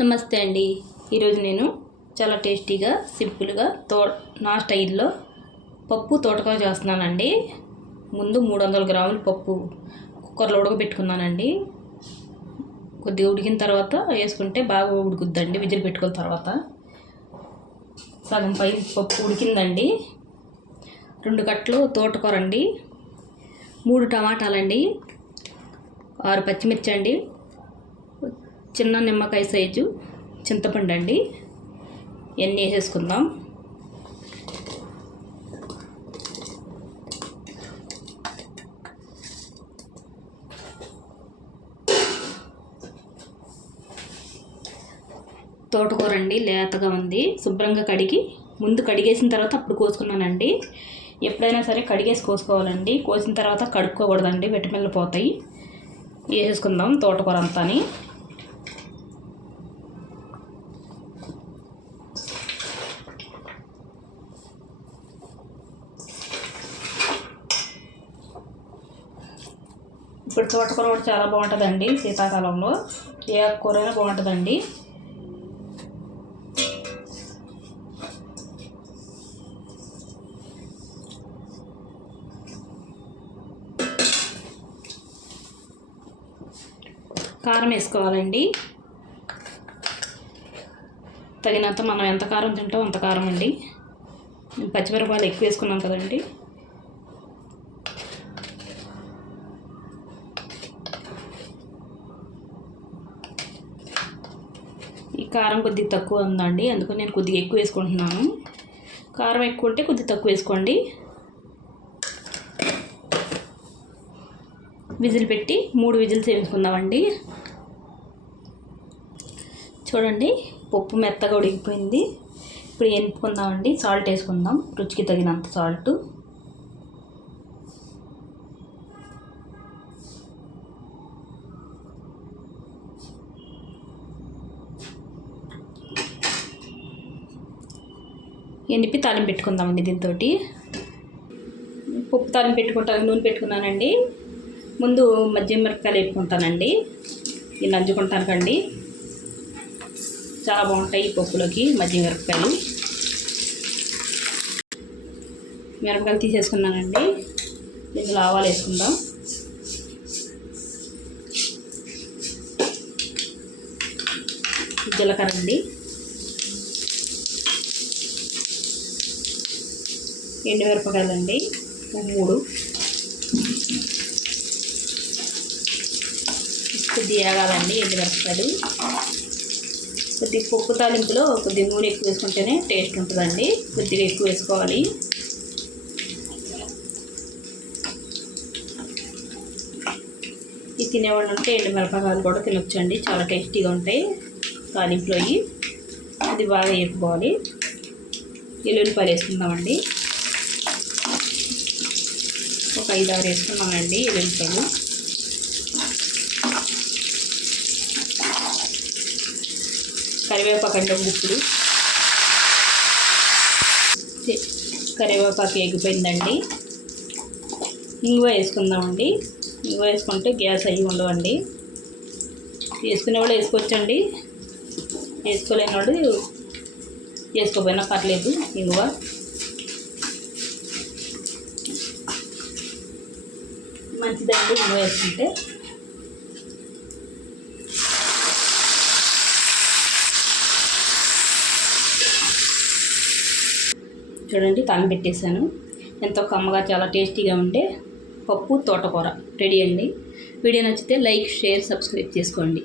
నమస్తే అండి. ఈరోజు నేను చాలా టేస్టీగా సింపుల్గా నా స్టైల్లో పప్పు తోటకూర చేస్తున్నానండి. ముందు 300 గ్రాముల పప్పు కుక్కర్లో ఉడకబెట్టుకున్నానండి. కొద్దిగా ఉడికిన తర్వాత వేసుకుంటే బాగా ఉడుకుద్దండి. విజిల్ పెట్టుకున్న తర్వాత సగం పై పప్పు ఉడికిందండి. 2 కట్టలు తోటకూర అండి, 3 టమాటాలండి, 6 పచ్చిమిర్చి అండి, చిన్న నిమ్మకాయ సైజు చింతపండు అండి. ఇవన్నీ వేసేసుకుందాం. తోటకూర అండి లేతగా ఉంది. శుభ్రంగా కడిగి ముందు కడిగేసిన తర్వాత అప్పుడు కోసుకున్నానండి. ఎప్పుడైనా సరే కడిగేసి కోసుకోవాలండి. కోసిన తర్వాత కడుక్కోకూడదండి, విటమిన్లు పోతాయి. వేసేసుకుందాం తోటకూర అంతాని. ఇప్పుడు తోటకూర కూడా చాలా బాగుంటుందండి. శీతాకాలంలో ఏ ఆకుకూరైనా బాగుంటుందండి. కారం వేసుకోవాలండి. తగినంత మనం ఎంత కారం తింటామో అంత కారం అండి. పచ్చిమిరపకాయలు ఎక్కువ వేసుకున్నాం కదండి. ఈ కారం కొద్దిగా తక్కువ ఉందండి, అందుకని నేను కొద్దిగా ఎక్కువ వేసుకుంటున్నాను. కారం ఎక్కువ ఉంటే కొద్దిగా తక్కువ వేసుకోండి. విజిల్ పెట్టి 3 విజిల్స్ వేసుకుందామండి. చూడండి పప్పు మెత్తగా ఉడికిపోయింది. ఇప్పుడు ఎనుపుకుందామండి. సాల్ట్ వేసుకుందాం, రుచికి తగినంత సాల్ట్. ఎనిపి తాలింపు పెట్టుకుందామండి. దీంతో పప్పు తాలింపు పెట్టుకుంటాను. నూనె పెట్టుకున్నానండి. ముందు మిరపకాయలు వేపుకుంటానండి. ఇలా నంచుకుంటాను కండి, చాలా బాగుంటాయి ఈ పప్పులోకి మిరపకాయలు. మిరపకాయలు తీసేసుకున్నానండి. ఇందులో ఆవాలు వేసుకుందాం. జీలకర్ర అండి, ఎండుమిరపకాయలండి 3, కొద్దిగా వేగాలండి ఎండుమిరపకాయలు. కొద్దిగా పప్పు తాలింపులో కొద్దిగా నూనె ఎక్కువ వేసుకుంటేనే టేస్ట్ ఉంటుందండి. కొద్దిగా ఎక్కువ వేసుకోవాలి. ఇది తినేవాళ్ళు ఉంటే ఎండుమిరపకాయలు కూడా తినొచ్చండి, చాలా టేస్టీగా ఉంటాయి తాలింపులో. అది బాగా వేపుకోవాలి. ఎల్లుల్లిపాయలు వేసుకుందామండి. ఒక 5-6 వేసుకున్నామండి ఎల్లుల్లిపాయలు. కరివేపాకు అంటే గుప్పుడు. కరివేపాకు ఎగిపోయిందండి. ఇంగువ వేసుకుందామండి. ఇంగువ వేసుకుంటే గ్యాస్ అయ్యి ఉండవండి. వేసుకునే వాళ్ళు వేసుకోవచ్చండి, వేసుకోలేని వాడు వేసుకోపోయినా పర్లేదు. ఇంగువ మంచిదండి ఇంగువ వేసుకుంటే. చూడండి తాలింపు పెట్టేశాను. ఎంతో కమ్మగా చాలా టేస్టీగా ఉంటే పప్పు తోటకూర రెడీ అండి. వీడియో నచ్చితే లైక్, షేర్, సబ్స్క్రైబ్ చేసుకోండి.